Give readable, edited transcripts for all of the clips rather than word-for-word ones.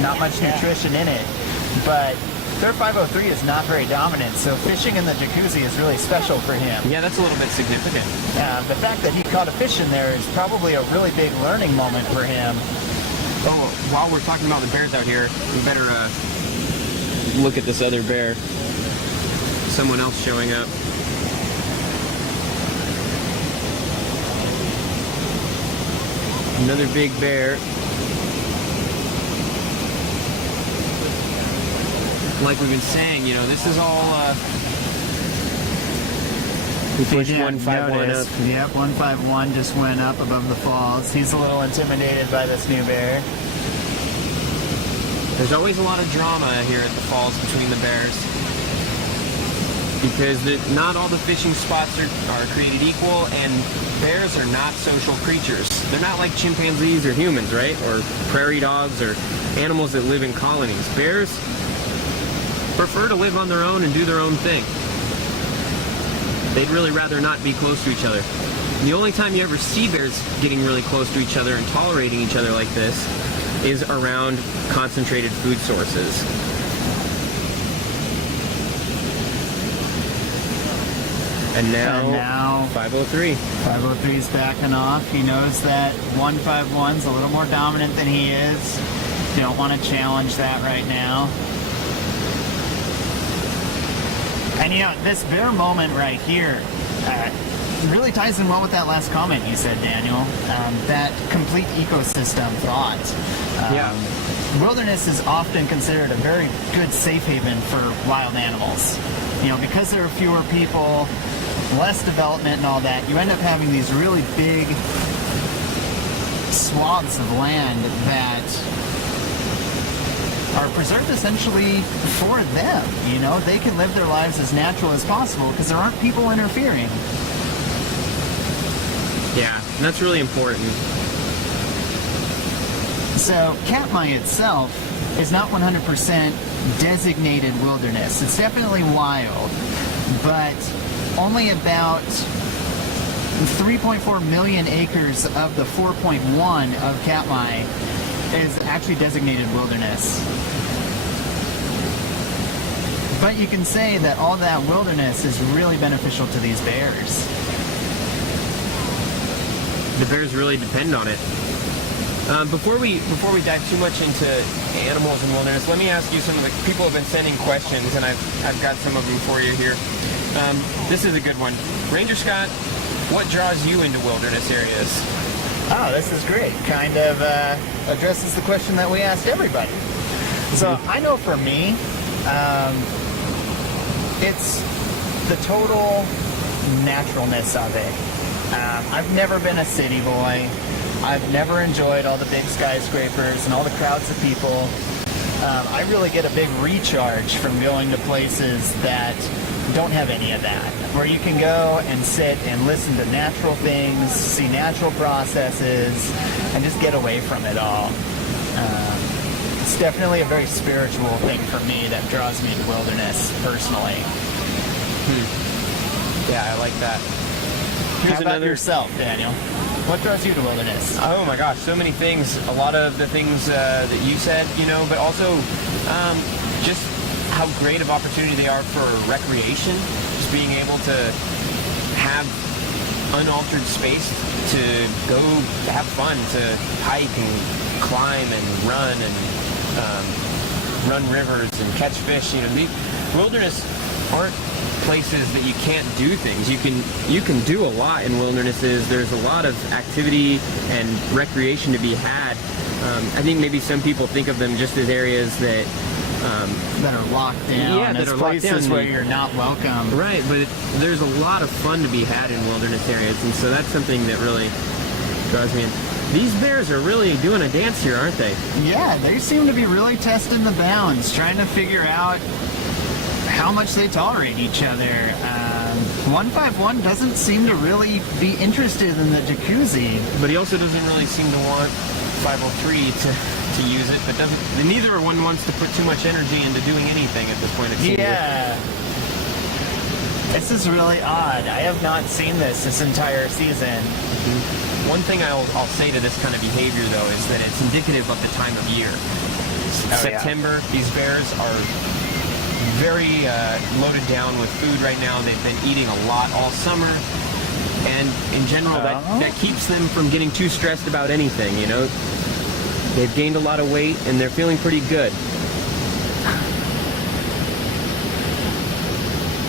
not much nutrition in it, but their 503 is not very dominant, so fishing in the jacuzzi is really special for him. Yeah, that's a little bit significant. The fact that he caught a fish in there is probably a really big learning moment for him. Oh, while we're talking about the bears out here, we better look at this other bear. Someone else showing up. Another big bear. Like we've been saying, you know, this is all, we pushed 151 up. Yep, 151 just went up above the falls. He's a little intimidated by this new bear. There's always a lot of drama here at the falls between the bears, because not all the fishing spots are created equal, and bears are not social creatures. They're not like chimpanzees or humans, right? Or prairie dogs or animals that live in colonies. Bears prefer to live on their own and do their own thing. They'd really rather not be close to each other. And the only time you ever see bears getting really close to each other and tolerating each other like this is around concentrated food sources. And now 503. 503 is backing off. He knows that 151's a little more dominant than he is. Don't want to challenge that right now. And you know, this bear moment right here really ties in well with that last comment you said, Daniel. That complete ecosystem thought. Yeah. Wilderness is often considered a very good safe haven for wild animals. You know, because there are fewer people, less development and all that, you end up having these really big swaths of land that are preserved essentially for them. You know, they can live their lives as natural as possible because there aren't people interfering. Yeah, and that's really important. So Katmai itself is not 100% designated wilderness. It's definitely wild, but only about 3.4 million acres of the 4.1 of Katmai is actually designated wilderness. But you can say that all that wilderness is really beneficial to these bears. The bears really depend on it. Before we dive too much into animals and wilderness, let me ask you, some of the people have been sending questions, and I've got some of them for you here. This is a good one. Ranger Scott, what draws you into wilderness areas? Oh, this is great. Kind of addresses the question that we asked everybody. So I know for me, it's the total naturalness of it. I've never been a city boy. I've never enjoyed all the big skyscrapers and all the crowds of people. I really get a big recharge from going to places that don't have any of that, where you can go and sit and listen to natural things, see natural processes, and just get away from it all. It's definitely a very spiritual thing for me that draws me to wilderness, personally. Yeah, I like that. How about yourself, Daniel? What draws you to wilderness? Oh my gosh, so many things. A lot of the things that you said, you know, but also just how great of opportunity they are for recreation. Just being able to have unaltered space to go have fun, to hike and climb and run rivers and catch fish. You know, the wilderness aren't places that you can't do things. You can do a lot in wildernesses. There's a lot of activity and recreation to be had. I think maybe some people think of them just as areas that are locked down. Yeah, that are locked down where you're not welcome. Right, but there's a lot of fun to be had in wilderness areas, and so that's something that really draws me in. These bears are really doing a dance here, aren't they? Yeah, they seem to be really testing the bounds, trying to figure out how much they tolerate each other. 151 doesn't seem to really be interested in the jacuzzi. But he also doesn't really seem to want 503 to use it, but neither one wants to put too much energy into doing anything at this point, it seems. Yeah. This is really odd. I have not seen this entire season. One thing I'll say to this kind of behavior, though, is that it's indicative of the time of year. September. These bears are very loaded down with food right now. They've been eating a lot all summer. And in general, that keeps them from getting too stressed about anything, you know. They've gained a lot of weight and they're feeling pretty good.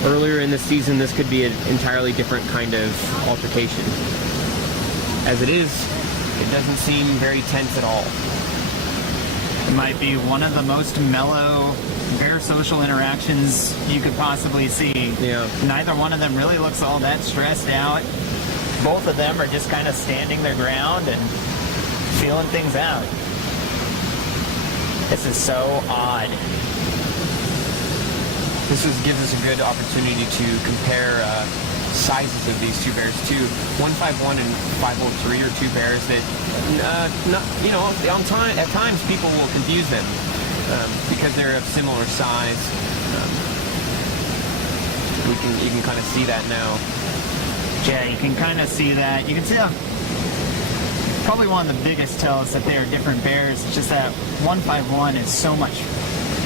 Earlier in the season, this could be an entirely different kind of altercation. As it is, it doesn't seem very tense at all. It might be one of the most mellow bear social interactions you could possibly see. Yeah. Neither one of them really looks all that stressed out. Both of them are just kind of standing their ground and feeling things out. This is so odd. This gives us a good opportunity to compare sizes of these two bears too. 151 and 503 are two bears that, at times people will confuse them because they're of similar size. You can kind of see that now. Yeah, you can kind of see that. You can see how probably one of the biggest tells that they are different bears. It's just that 151 is so much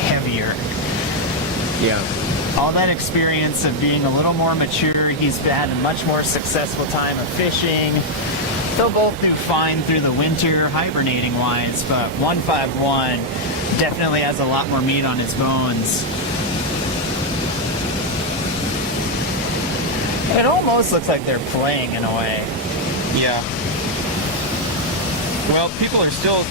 heavier. Yeah. All that experience of being a little more mature, he's had a much more successful time of fishing. They'll both do fine through the winter, hibernating wise, but 151 definitely has a lot more meat on his bones. It almost looks like they're playing in a way. Yeah. Well, people are still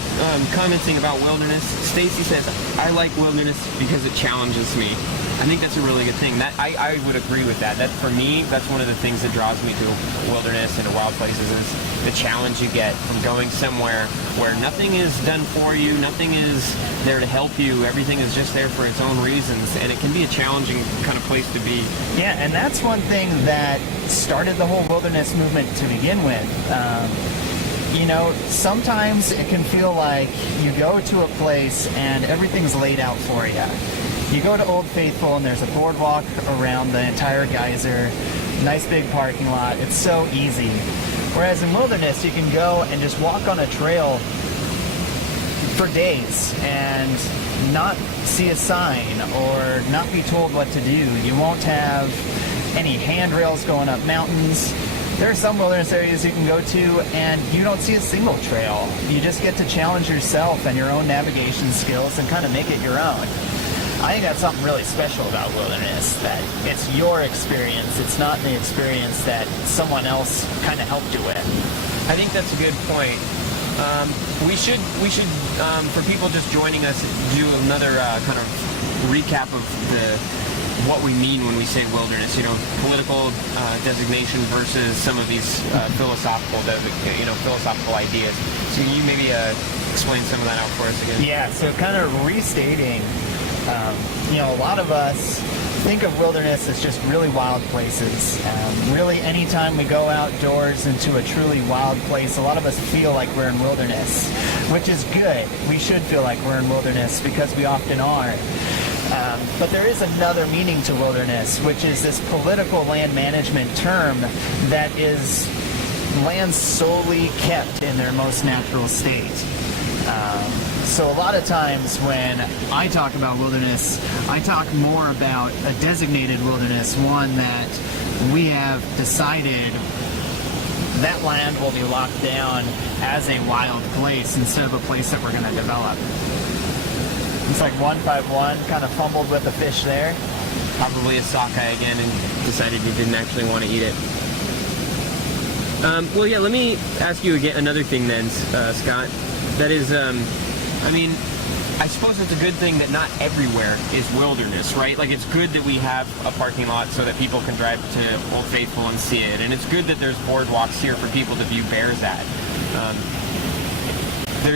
commenting about wilderness. Stacy says, I like wilderness because it challenges me. I think that's a really good thing. That I would agree with that. That for me, that's one of the things that draws me to wilderness and to wild places is the challenge you get from going somewhere where nothing is done for you, nothing is there to help you, everything is just there for its own reasons, and it can be a challenging kind of place to be. Yeah, and that's one thing that started the whole wilderness movement to begin with. You know, sometimes it can feel like you go to a place and everything's laid out for you. You go to Old Faithful and there's a boardwalk around the entire geyser, nice big parking lot. It's so easy. Whereas in wilderness, you can go and just walk on a trail for days and not see a sign or not be told what to do. You won't have any handrails going up mountains. There are some wilderness areas you can go to and you don't see a single trail. You just get to challenge yourself and your own navigation skills and kind of make it your own. I think that's something really special about wilderness, that it's your experience. It's not the experience that someone else kind of helped you with. I think that's a good point. We should for people just joining us, do another kind of recap of what we mean when we say wilderness. You know, political designation versus some of these philosophical ideas. So you maybe explain some of that out for us again. Yeah. So kind of restating. A lot of us think of wilderness as just really wild places. Really, anytime we go outdoors into a truly wild place, a lot of us feel like we're in wilderness, which is good. We should feel like we're in wilderness because we often are. But there is another meaning to wilderness, which is this political land management term that is land solely kept in their most natural state. So a lot of times when I talk about wilderness, I talk more about a designated wilderness, one that we have decided that land will be locked down as a wild place instead of a place that we're going to develop. It's like 151 kind of fumbled with the fish there. Probably a sockeye again and decided he didn't actually want to eat it. Well, yeah, let me ask you again another thing then, Scott. That is, I suppose it's a good thing that not everywhere is wilderness, right? Like, it's good that we have a parking lot so that people can drive to Old Faithful and see it. And it's good that there's boardwalks here for people to view bears at.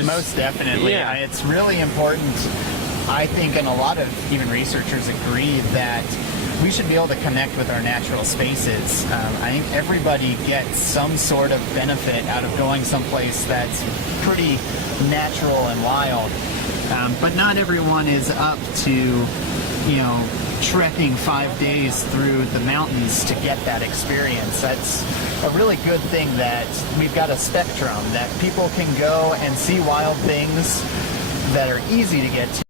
Most definitely. Yeah. It's really important, I think, and a lot of even researchers agree that we should be able to connect with our natural spaces. I think everybody gets some sort of benefit out of going someplace that's pretty natural and wild. But not everyone is up to, trekking 5 days through the mountains to get that experience. That's a really good thing that we've got a spectrum, that people can go and see wild things that are easy to get to.